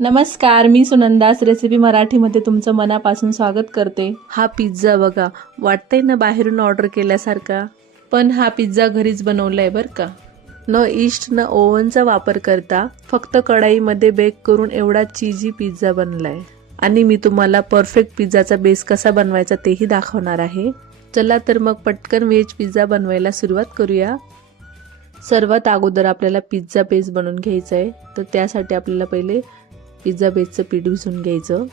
नमस्कार मी सुनंदास रेसिपी मराठीमध्ये तुमचं मनापासून स्वागत करते. हा पिझ्झा बघा वाटतंय ना बाहेरून ऑर्डर केल्यासारखा? पण हा पिझ्झा घरीच बनवलाय बरं का? न इस्ट न ओव्हनचा वापर करता फक्त कढाईमध्ये बेक करून एवढा चीजी पिझ्झा बनलाय. आणि मी तुम्हाला परफेक्ट पिझ्झाचा बेस कसा बनवायचा तेही दाखवणार आहे. चला तर मग पटकन व्हेज पिझ्झा बनवायला सुरुवात करूया. सर्वात अगोदर आपल्याला पिझ्झा बेस बनवून घ्यायचा आहे तर त्यासाठी आपल्याला पहिले पिझ्झा बेसचं पीठ भिजून घ्यायचं.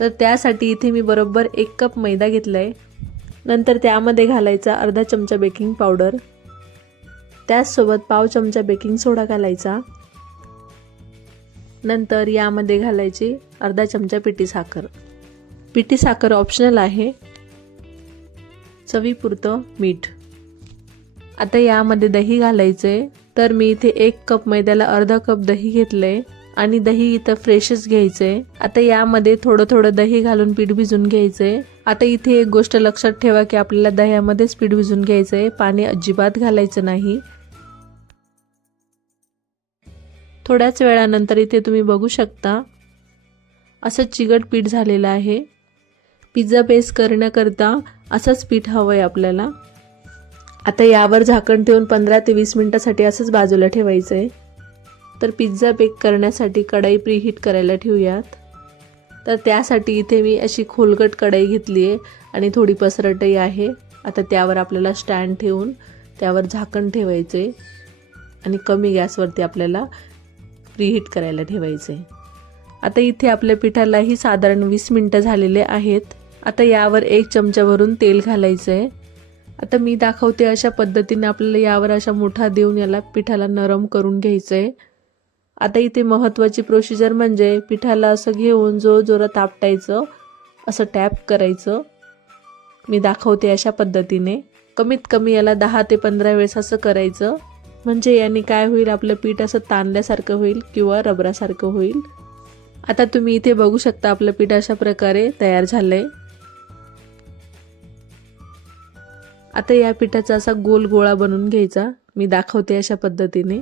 तर त्यासाठी इथे मी बरोबर एक कप मैदा घेतला आहे नंतर त्यामध्ये घालायचा अर्धा चमचा बेकिंग पावडर. त्याचसोबत पाव चमचा बेकिंग सोडा घालायचा. नंतर यामध्ये घालायची अर्धा चमचा पिठी साखर. पिठी साखर ऑप्शनल आहे. चवीपुरतं मीठ. आता यामध्ये दही घालायचं आहे तर मी इथे एक कप मैद्याला अर्धा कप दही घेतलं आहे आणि दही इथं फ्रेशच घ्यायचंय. आता यामध्ये थोडं थोडं दही घालून पीठ भिजून घ्यायचंय. आता इथे एक गोष्ट लक्षात ठेवा की आपल्याला दह्यामध्येच पीठ भिजून घ्यायचंय. पाणी अजिबात घालायचं नाही. थोड्याच वेळानंतर इथे तुम्ही बघू शकता. असं चिकट पीठ झालेलं आहे. पिझ्झा बेस करण्याकरता असंच पीठ हवं आहे आपल्याला. आता यावर झाकण ठेवून पंधरा ते वीस मिनटासाठी असंच बाजूला ठेवायचं आहे तर पिझ्झा बेक करण्यासाठी कढाई प्रीहीट करायला ठेवूयात. तर त्यासाठी इथे मी अशी खोलगट कढाई घेतली आहे आणि थोडी पसरटही आहे. आता त्यावर आपल्याला स्टँड ठेवून त्यावर झाकण ठेवायचं आहे आणि कमी गॅसवरती आपल्याला प्रीहीट करायला ठेवायचं आहे आता इथे आपल्या पिठालाही साधारण वीस मिनटं झालेले आहेत. आता यावर एक चमच्यावरून तेल घालायचं आहे आता मी दाखवते अशा पद्धतीने आपल्याला यावर अशा मोठा देऊन याला पिठाला नरम करून घ्यायचं आहे आता इथे महत्त्वाची प्रोसिजर म्हणजे पिठाला असं घेऊन जो जोरात आपटायचं असं टॅप करायचं. मी दाखवते अशा पद्धतीने. कमीत कमी याला दहा ते पंधरा वेळेस असं करायचं. म्हणजे याने काय होईल आपलं पीठ असं ताणल्यासारखं होईल किंवा रबरासारखं होईल. आता तुम्ही इथे बघू शकता आपलं पीठ अशा प्रकारे तयार झालं आहे आता या पिठाचा असा गोल गोळा बनवून घ्यायचा. मी दाखवते अशा पद्धतीने.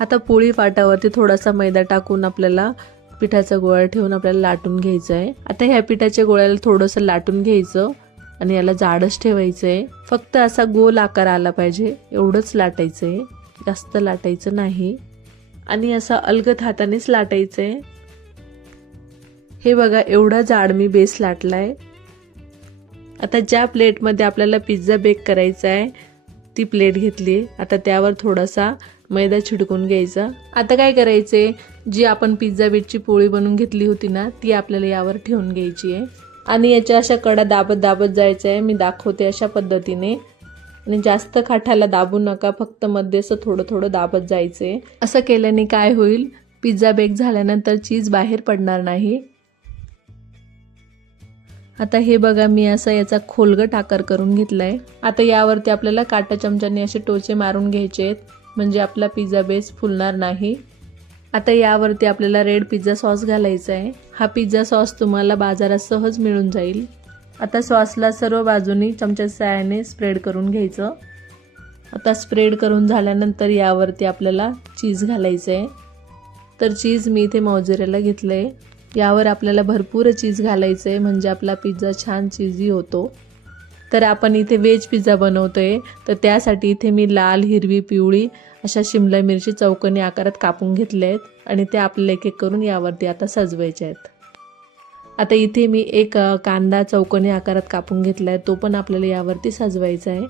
आता पोळी पाटावरती थोडासा मैदा टाकून आपल्याला पिठाचा गोळा ठेवून आपल्याला लाटून घ्यायचं आहे आता ह्या पिठाच्या गोळ्याला थोडंसं लाटून घ्यायचं आणि याला जाडच ठेवायचं आहे फक्त असा गोल आकार आला पाहिजे एवढंच लाटायचं आहे जास्त लाटायचं नाही. आणि असं अलगद हातानेच लाटायचं आहे हे बघा एवढा जाड मी बेस लाटलाय. आता ज्या प्लेटमध्ये आपल्याला पिझ्झा बेक करायचा आहे ती प्लेट घेतली. आता त्यावर थोडासा मैदा छिडकून घ्यायचा. आता काय करायचे? जी आपण पिझ्झा बीटची पोळी बनवून घेतली होती ना ती आपल्याला यावर ठेवून घ्यायची आहे. आणि याच्या अशा कडा दाबत दाबत जायचं आहे. मी दाखवते अशा पद्धतीने. आणि जास्त काठाला दाबू नका. फक्त मध्ये असं थोडं थोडं दाबत जायचं आहे. असं केल्याने काय होईल? पिझ्झा बेक झाल्यानंतर चीज बाहेर पडणार नाही. आता हे बघा मी असं याचा खोलगट आकार करून घेतला आहे आता यावरती आपल्याला काटा चमच्याने असे टोचे मारून घ्यायचे आहेत. म्हणजे आपला पिझ्झा बेस फुलणार नाही. आता यावरती आपल्याला रेड पिझ्झा सॉस घालायचा आहे. हा पिझ्झा सॉस तुम्हाला बाजारात सहज मिळून जाईल. आता सॉसला सर्व बाजूनी चमच्या साहाय्याने स्प्रेड करून घ्यायचं. आता स्प्रेड करून झाल्यानंतर यावरती आपल्याला चीज घालायचं आहे तर चीज मी इथे मोजेरेला घेतलं आहे यावर आपल्याला भरपूर चीज घालायचं आहे म्हणजे आपला पिझ्झा छान चीजी होतो. तर आपण इथे व्हेज पिझ्झा बनवतो आहे तर त्यासाठी इथे मी लाल हिरवी पिवळी अशा शिमला मिरची चौकोनी आकारात कापून घेतल्या आहेत आणि ते आपल्याला एक एक करून यावरती आता सजवायचे आहेत. आता इथे मी एक कांदा चौकोनी आकारात कापून घेतला आहे तो पण आपल्याला यावरती सजवायचा आहे.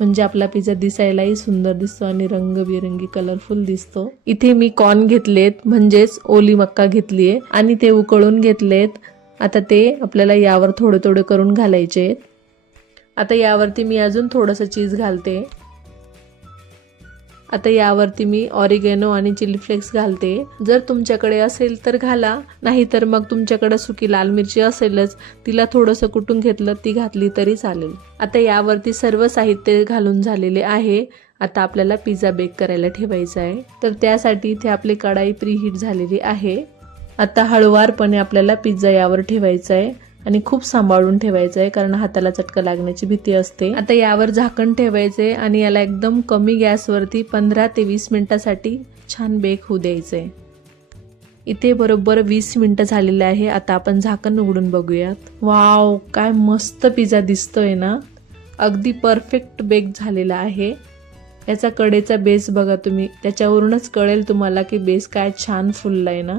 म्हणजे आपला पिझ्झा दिसायलाही सुंदर दिसतो आणि रंगबिरंगी कलरफुल दिसतो. इथे मी कॉर्न घेतलेत म्हणजेच ओली मक्का घेतली आहे आणि ते उकळून घेतलेत. आता ते आपल्याला यावर थोडं थोडे करून घालायचे आहेत. आता यावरती मी अजून थोडंसं चीज घालते. आता यावरती मी ऑरिगेनो आणि चिली फ्लेक्स घालते. जर तुमच्याकडे असेल तर घाला नाहीतर मग तुमच्याकडे सुकी लाल मिरची असेलच तिला थोडंसं कुटून घेतलं ती घातली तरी चालेल. आता यावरती सर्व साहित्य घालून झालेले आहे. आता आपल्याला पिझ्झा बेक करायला ठेवायचा आहे. तर त्यासाठी इथे आपली कढाई प्रीहीट झालेली आहे. आता हळुवारपणे आपल्याला पिझ्झा यावर ठेवायचा आहे. आणि खूप सांभाळून ठेवायचं आहे कारण हाताला चटका लागण्याची भीती असते. आता यावर झाकण ठेवायचे आणि याला एकदम कमी गॅसवरती पंधरा ते वीस मिनिटासाठी छान बेक होऊ द्यायचंय. इथे बरोबर वीस मिनटं झालेले आहे आता आपण झाकण उघडून बघूयात. वाव काय मस्त पिझ्झा दिसतोय ना. अगदी परफेक्ट बेक झालेला आहे. याचा कडेचा बेस बघा तुम्ही. त्याच्यावरूनच कळेल तुम्हाला की बेस काय छान फुललाय ना.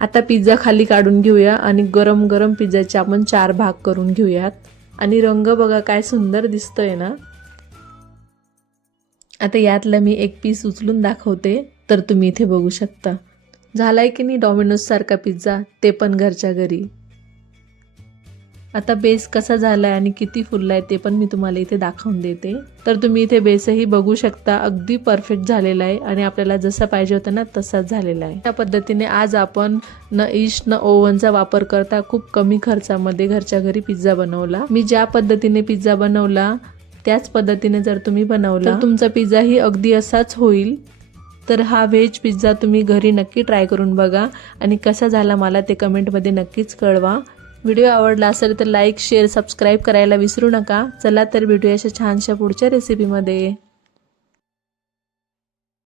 आता पिझ्झा खाली काढून घेऊया आणि गरम गरम पिझ्झाचे आपण चार भाग करून घेऊयात. आणि रंग बघा काय सुंदर दिसतोय ना? आता यातलं मी एक पीस उचलून दाखवते तर तुम्ही इथे बघू शकता. झालाय की नाही डॉमिनोज सारखा पिझ्झा? ते पण घरच्या घरी. आता बेस कसा झाला आहे आणि किती फुललाय ते पण मी तुम्हाला इथे दाखवून देते. तर तुम्ही इथे बेसही बघू शकता अगदी परफेक्ट झालेला आहे आणि आपल्याला जसा पाहिजे होता ना तसाच झालेला आहे. त्या पद्धतीने आज आपण न इश न ओव्हनचा वापर करता खूप कमी खर्चामध्ये घरच्या घरी पिझ्झा बनवला. मी ज्या पद्धतीने पिझ्झा बनवला त्याच पद्धतीने जर तुम्ही बनवला तुमचा पिझ्झाही अगदी असाच होईल. तर हा व्हेज पिझ्झा तुम्ही घरी नक्की ट्राय करून बघा आणि कसा झाला मला ते कमेंटमध्ये नक्कीच कळवा. व्हिडिओ आवडला असेल तर लाईक शेअर सबस्क्राईब करायला विसरू नका. चला तर भेटूया अशा छानशा पुढच्या रेसिपीमध्ये